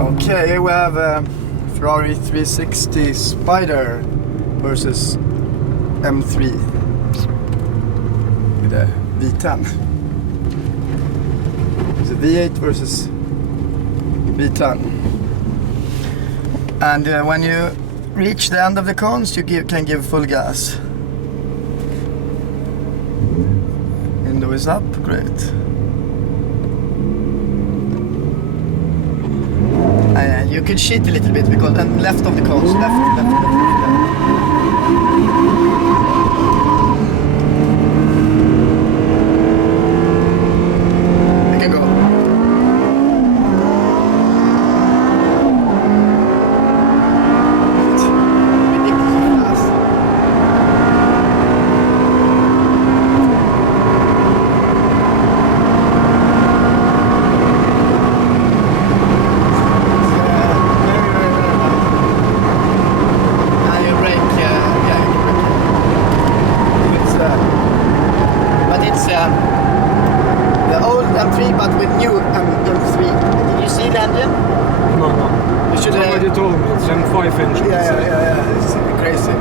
Okay, here we have Ferrari 360 Spider versus M3 with a V10. It's a V8 versus V10. And when you reach the end of the cones, you can give full gas. Window is up, great. You could cheat a little bit because then left of the cones, left. You can go. The old M3 but with new M3. Did you see the engine? No. You should Somebody told me it's M5 engine. Yeah. It's crazy.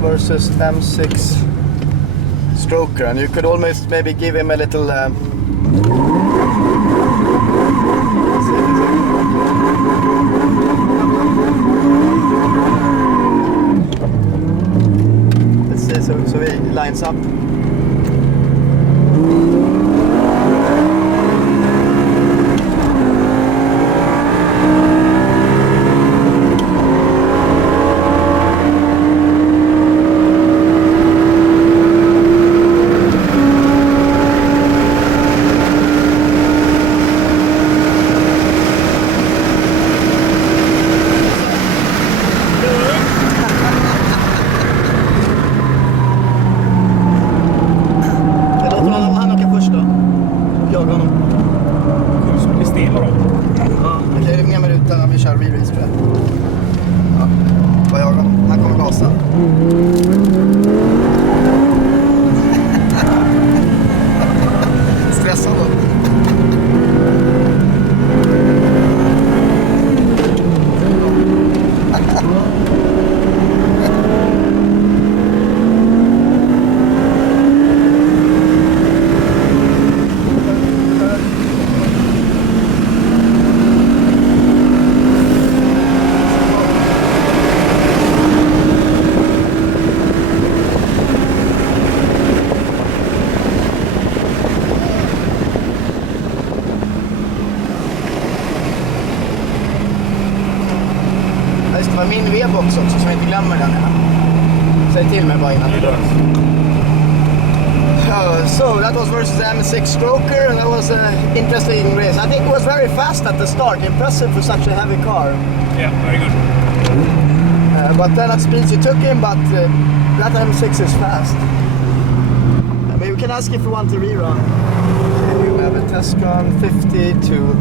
Versus M6 stroker, and you could almost maybe give him a little let's see, so he lines up. min V-box också, så jag inte glömmer den här. Säg till mig bara innan du drar. So that was versus the M6 Stroker, and that was an interesting race. I think it was very fast at the start, impressive for such a heavy car. Yeah, very good. But then at speeds you took him, but that M6 is fast. Maybe we can ask if you want to rerun. Okay, we have a test run 52.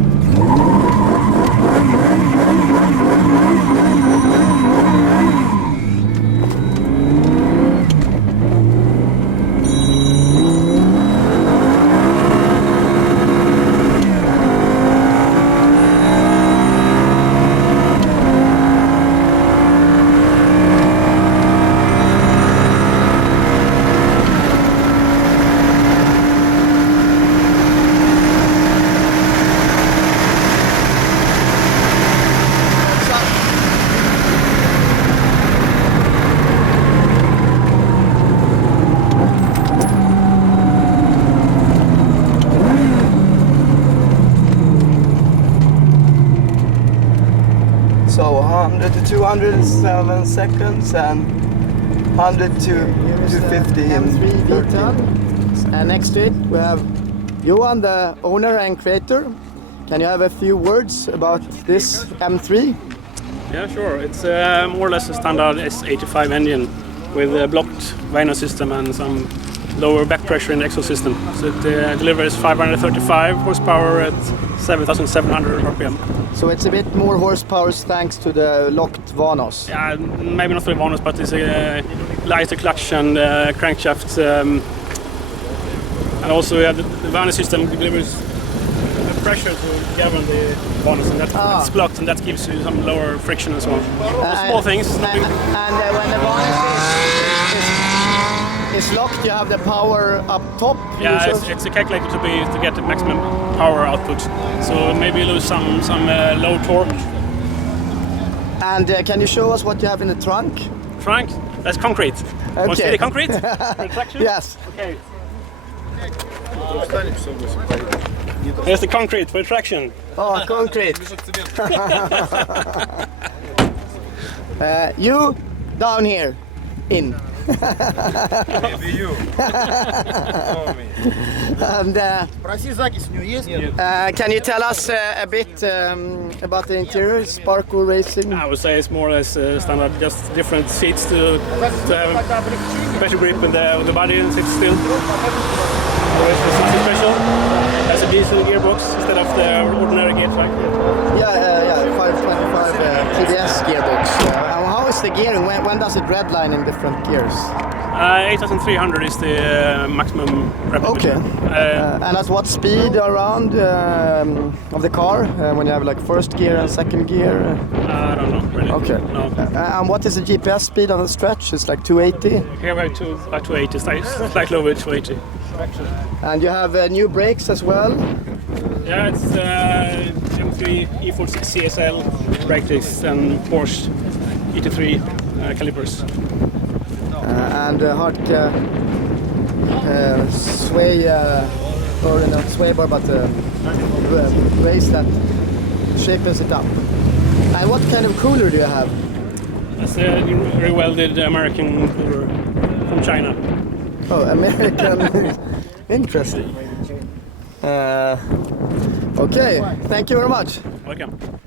So 100 to 207 seconds and 100 to 250 in 3 And next to it we have Johan, the owner and creator. Can you have a few words about this M3? Yeah, sure. It's more or less a standard S85 engine with a blocked Vano system and some lower back pressure in the exhaust system. So it delivers 535 horsepower at 7,700 RPM. So it's a bit more horsepower thanks to the locked Vanos. Yeah, maybe not the Vanos, but it's a lighter clutch and crankshaft. And also the Vano system delivers pressure to govern the Vanos, and that's blocked, and that gives you some lower friction and so on. Small things. And when the Vanos is locked, you have the power up top. Yeah, it's a calculator to get the maximum power output. So maybe you lose some low torque. And can you show us what you have in the trunk? Trunk? That's concrete. Okay. Want to see the concrete? Retraction? Yes. Okay. There's the concrete for traction. Oh, concrete. You down here, in. Maybe you. And can you tell us a bit about the interior, Sparko Racing? I would say it's more or less standard, just different seats to have better grip in the body and sit still. It's something special. Has a diesel gearbox instead of the ordinary gear track. Yeah, 525 TDS gearbox. How is the gearing? When does it redline in different gears? 8,300 is the maximum repetition. Okay. And at what speed around of the car when you have like first gear and second gear? I don't know really. Okay. No. And what is the GPS speed on the stretch? It's like 280? Here we're at 280, slightly over 280. And you have new brakes as well? Yeah, it's M3 E46 CSL brake discs and Porsche E30 calipers. And hard sway, or not sway bar, but race that shapes it up. And what kind of cooler do you have? That's a very welded American cooler from China. Oh, American. Interesting. Okay, thank you very much. Welcome.